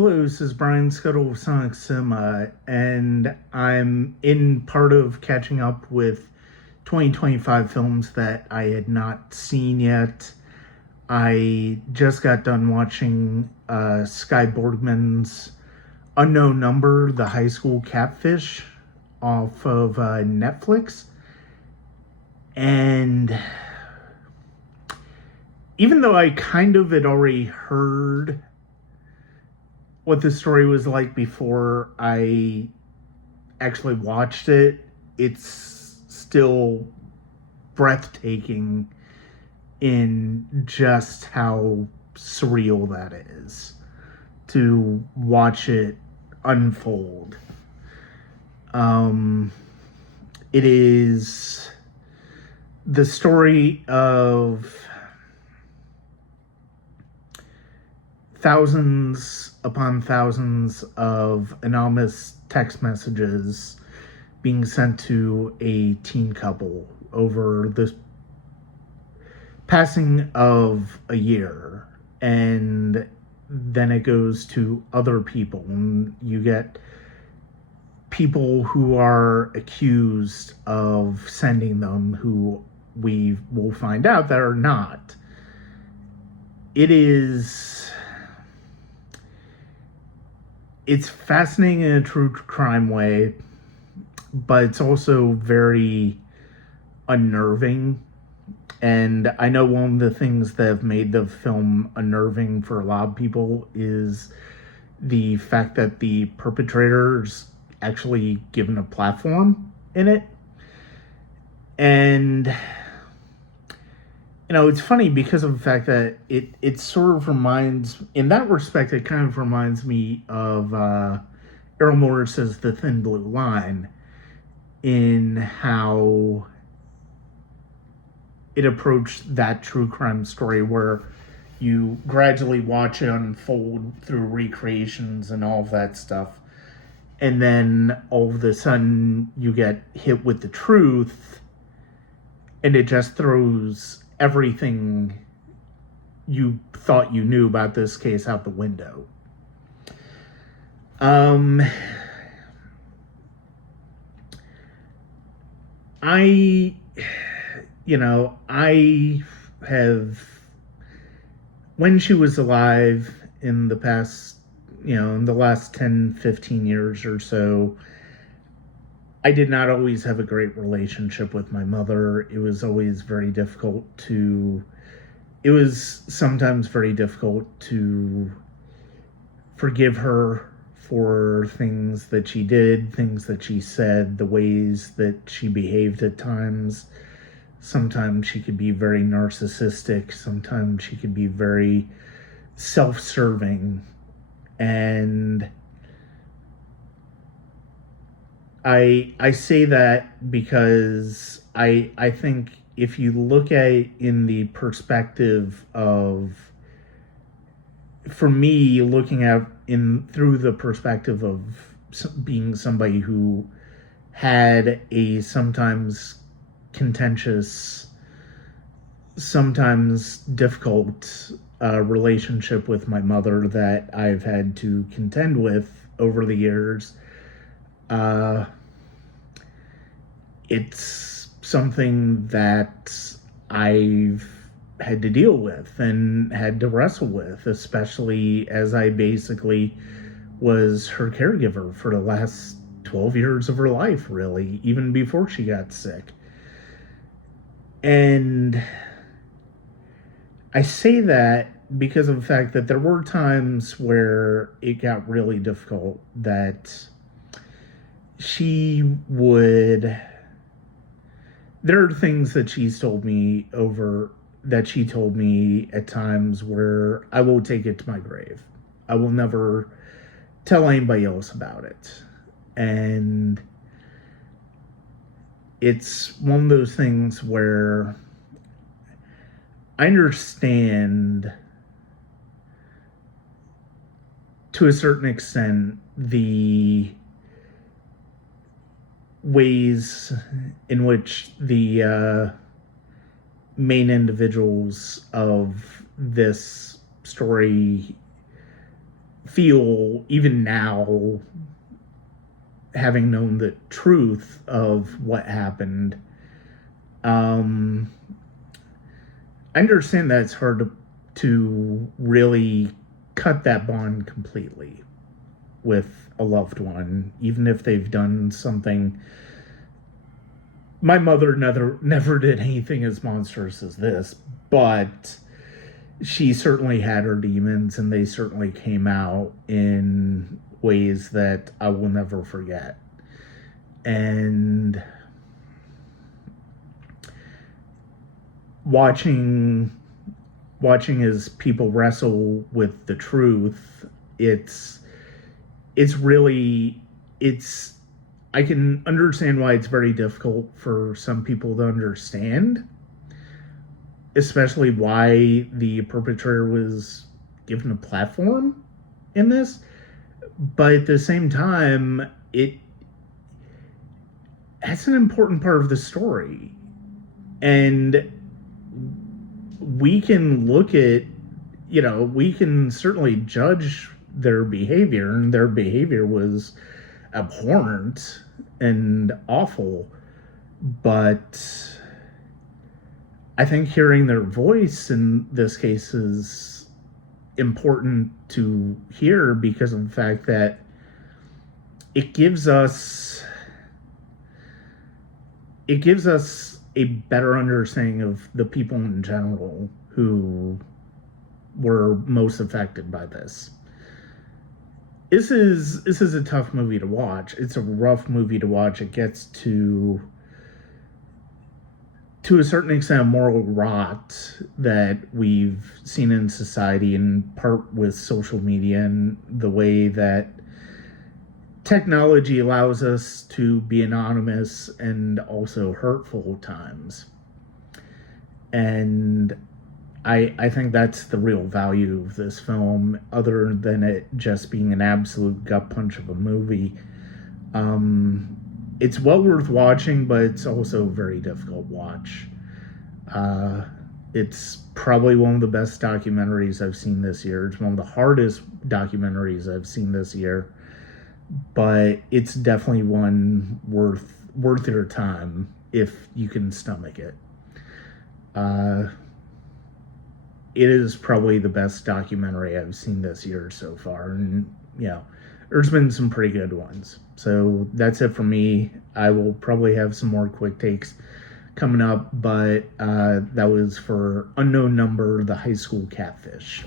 Hello, this is Brian Scuttle of Sonic Cinema, and I'm in part of catching up with 2025 films that I had not seen yet. I just got done watching Skye Borgman's Unknown Number, the high school Catfish, off of Netflix. And even though I kind of had already heard what the story was like before I actually watched it, it's still breathtaking in just how surreal that is to watch it unfold. It is the story of thousands upon thousands of anonymous text messages being sent to a teen couple over the passing of a year, and then it goes to other people, and you get people who are accused of sending them who we will find out that are not. It's fascinating in a true crime way, but it's also very unnerving. And I know one of the things that have made the film unnerving for a lot of people is the fact that the perpetrator's actually given a platform in it. And it's funny because of the fact that it sort of reminds, in that respect, it kind of reminds me of Errol Morris's The Thin Blue Line, in how it approached that true crime story where you gradually watch it unfold through recreations and all of that stuff. And then all of a sudden you get hit with the truth, and it just throws everything you thought you knew about this case out the window. I have, when she was alive in the past, in the last 10, 15 years or so, I did not always have a great relationship with my mother. It was always very difficult it was sometimes very difficult to forgive her for things that she did, things that she said, the ways that she behaved at times. Sometimes she could be very narcissistic. Sometimes she could be very self-serving. And I say that because I think if you look at it in the perspective of, for me, looking at through the perspective of being somebody who had a sometimes contentious, sometimes difficult relationship with my mother that I've had to contend with over the years, it's something that I've had to deal with and had to wrestle with, especially as I basically was her caregiver for the last 12 years of her life, really, even before she got sick. And I say that because of the fact that there were times where it got really difficult, that there are things that she's told me that she told me at times where I will take it to my grave. I will never tell anybody else about it. And it's one of those things where I understand, to a certain extent, the ways in which the main individuals of this story feel, even now, having known the truth of what happened, I understand that it's hard to really cut that bond completely with a loved one, even if they've done something. My mother never did anything as monstrous as this, but she certainly had her demons, and they certainly came out in ways that I will never forget. And watching as people wrestle with the truth, it's really, I can understand why it's very difficult for some people to understand, especially why the perpetrator was given a platform in this. But at the same time, that's an important part of the story. And we can look at, we can certainly judge their behavior, and their behavior was abhorrent and awful. But I think hearing their voice in this case is important to hear, because of the fact that it gives us a better understanding of the people in general who were most affected by this. This is a tough movie to watch. It's a rough movie to watch. It gets to a certain extent, moral rot that we've seen in society, in part with social media and the way that technology allows us to be anonymous and also hurtful at times. And I think that's the real value of this film, other than it just being an absolute gut punch of a movie. It's well worth watching, but it's also a very difficult watch. It's probably one of the best documentaries I've seen this year. It's one of the hardest documentaries I've seen this year, but it's definitely one worth your time if you can stomach it. It is probably the best documentary I've seen this year so far, and there's been some pretty good ones. So that's it for me. I will probably have some more quick takes coming up, but that was for Unknown Number, the high school catfish.